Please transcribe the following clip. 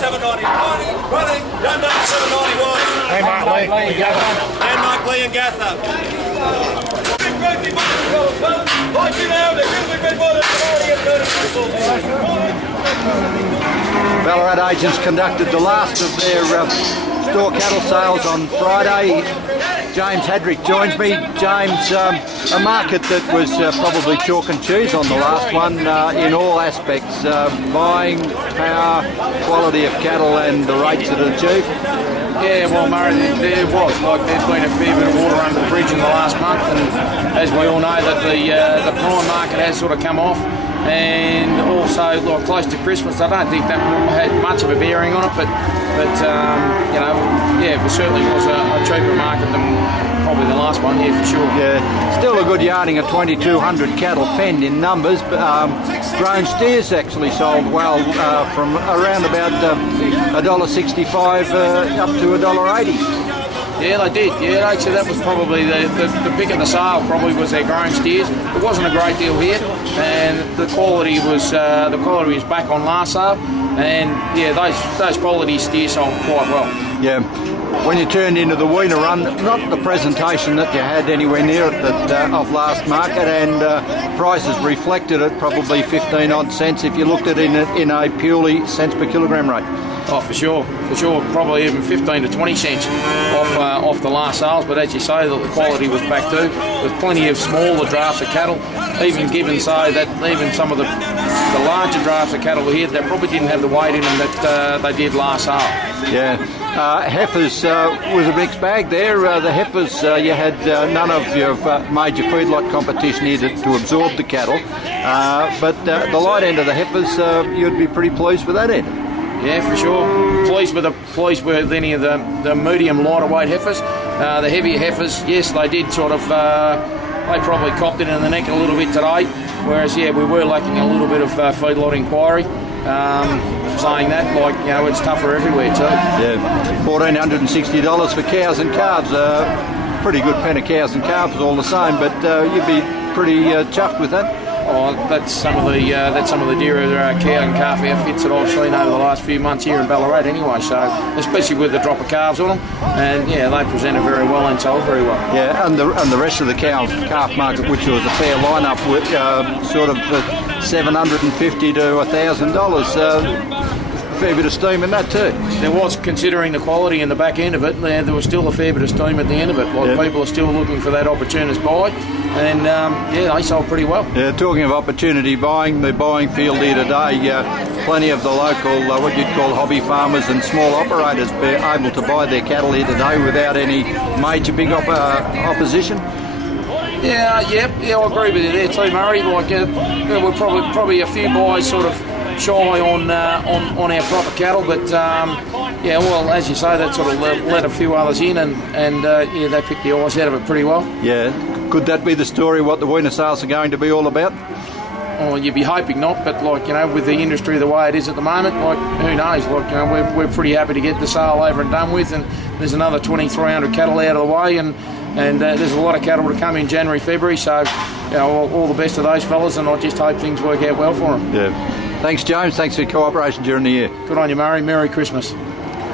790. Running, done 791. Hey, Mark Lee. And Mark Lee and Gather. Ballarat agents conducted the last of their store cattle sales on Friday. James Hadrick joins me. James, a market that was probably chalk and cheese on the last one in all aspects, buying, power, quality of cattle and the rates that are achieved. Yeah, well, Murray, there was. Like, there's been a fair bit of water under the bridge in the last month, and as we all know, that the prime market has sort of come off. And also, like, close to Christmas, I don't think that had much of a bearing on it, but you know, yeah, it certainly was a cheaper market than probably the last one, yeah, for sure. Yeah, still a good yarding of 2,200 cattle penned in numbers, but grown steers actually sold well from around about $1.65 up to $1.80. Yeah, they did. Yeah, actually, that was probably the pick of the sale. Probably was their grown steers. It wasn't a great deal here, and the quality was back on last sale. And yeah, those quality steers sold quite well. Yeah. When you turned into the weaner run, not the presentation that you had anywhere near it of last market, and prices reflected it, probably 15 odd cents if you looked at it in a purely cents per kilogram rate. Oh, for sure, probably even 15 to 20 cents off the last sales. But as you say, the quality was back too. There's plenty of smaller drafts of cattle, even given so that even some of the larger drafts of cattle here, they probably didn't have the weight in them that they did last sale. Yeah. Heifers was a mixed bag there. The heifers, you had none of your major feedlot competition here to absorb the cattle, but the light end of the heifers, you'd be pretty pleased with that end. Yeah, for sure. Pleased with any of the medium lighter weight heifers. The heavier heifers, yes, they did sort of. They probably copped it in the neck a little bit today. Whereas, yeah, we were lacking a little bit of feedlot inquiry. Saying that, like, you know, it's tougher everywhere too. Yeah, $1,460 for cows and calves. Pretty good pen of cows and calves all the same, but you'd be pretty chuffed with that. Oh, that's some of the dearer cow and calf outfits that I've seen over the last few months here in Ballarat anyway, so especially with the drop of calves on them, and yeah, they presented very well and sold very well. Yeah, and the rest of the calf market, which was a fair lineup with sort of $750 to $1,000. Fair bit of steam in that too. There was, considering the quality in the back end of it, there was still a fair bit of steam at the end of it. Like, yeah. People are still looking for that opportunist buy, and yeah, they sold pretty well. Yeah, talking of opportunity buying, the buying field here today, plenty of the local, what you'd call hobby farmers and small operators be able to buy their cattle here today without any major big opposition. Yeah, I agree with you there too, Murray. Like, there were probably a few buys sort of shy on our proper cattle, but yeah, well, as you say, that sort of let a few others in, and yeah, they picked the eyes out of it pretty well. Yeah, could that be the story, what the weaner sales are going to be all about? Oh, you'd be hoping not, but like, you know, with the industry the way it is at the moment, like, who knows? Like, you know, we're pretty happy to get the sale over and done with, and there's another 2,300 cattle out of the way, and there's a lot of cattle to come in January, February, so you know, all the best of those fellas, and I just hope things work out well for them. Yeah. Thanks, James. Thanks for your cooperation during the year. Good on you, Murray. Merry Christmas.